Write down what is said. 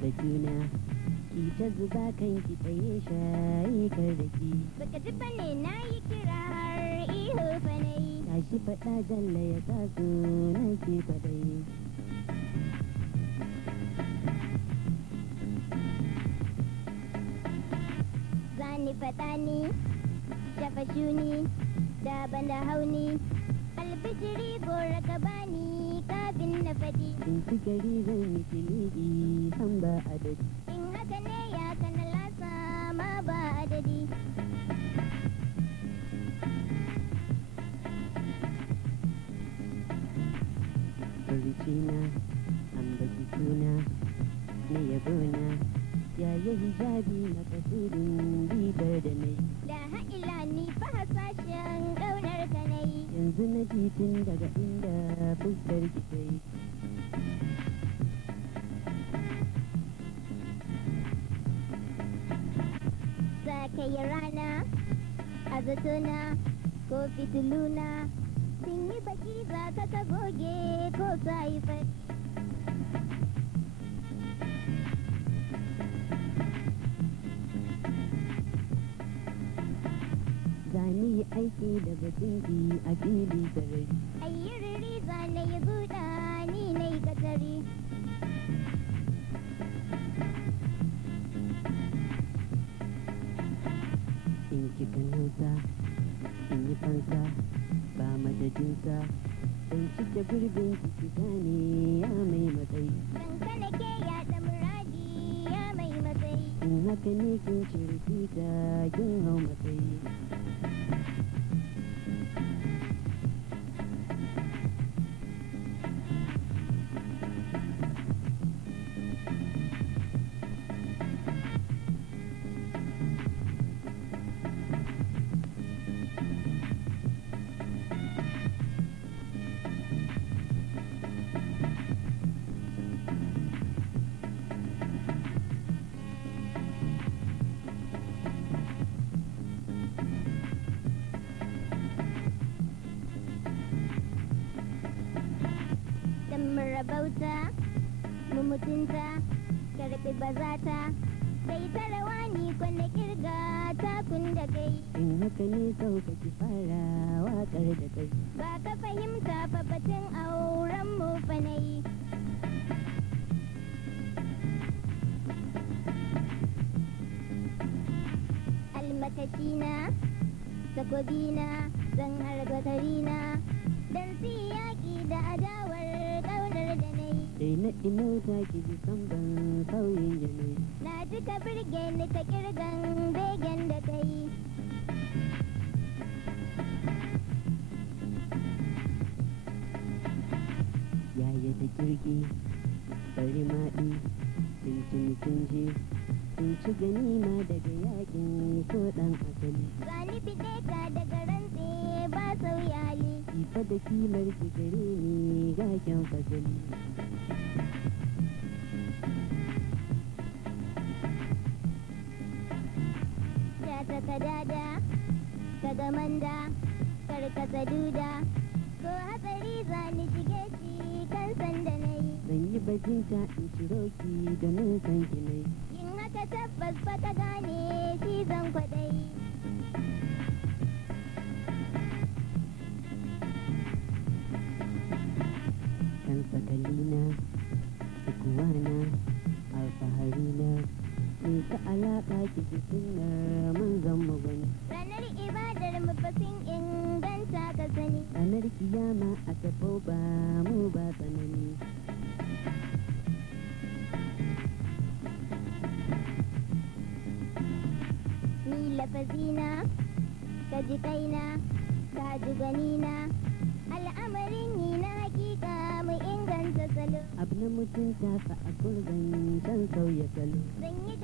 da juna ki ta zuba kanki tsaye shayi kar da ki baka ji bane na yi kira har ihu fanai tashi faɗa jalla ya taso nan ke kwadai zani faɗa ni shafa shuni da banda hauni albijiri gora ka bani kafin na faɗi in ci gari zan yi kilidi san ba adadi in haka ne ya kana lasa ma ba adadi farcina ambaci suna na yabona yayi hijabi makasudin bidar da nai da ha'ila ni fa hasashen ƙaunar ka na yi yanzu na titin daga inda fuskar ki ta yi za ka yi rana a zatona ko fitiluna sun yi baki za ka goge ko sa yi fari zani yi aiki da batunki a fili sarari ayyuriri za na yi buɗa ni na yi katari in kika nusa in yi fansa ba madadinsa don cike gurbin ki gane ya mai matsayi dan kana ke yaɗa muradi ya mai matsayi in haka ne kin cirki ta kin hau matsayi rabauta mu mutunta karɓi bazata sai ta rawa ni kwanne kirga takun da kai in haka ne sauka ki fara waƙar da kai ba ka fahimta fa batun auren mu fa nayi almakashina takobina zan harba tarina dan si yaƙi da adawar ƙaunar da na yi sai na imauta ki ji san ban sauyin yanayi na ji ka birge ni ta kirgan begen da ka yi yaya da kirki bari maɗi sun ci mutunci sun ci ganima daga yakin ko ɗan asali zani fiɗe ka daga rantse ba sauyali kifa da kimar ki gare ni ga kyan fasali ya ta ka dada ka ga manda karkasa duda ko hatsari zani shige shi kan sanda na yi zan yi bajinta in ciro ki domin san ki nai yin haka tabbas fa ka gane shi zan kwaɗayi kan sakalina ikuwana alfaharina me ka alaƙa ki ji sunnar manzon magwani ranar ibadar mu fa sun inganta ka sani ranar kiyama a tafau ba mu ba tsanani ni lafazina ka ji kaina ka ji ganina al'amarin ni na hakika mu inganta salo abu na mutunta fa a gurbin can sauya salo zan yi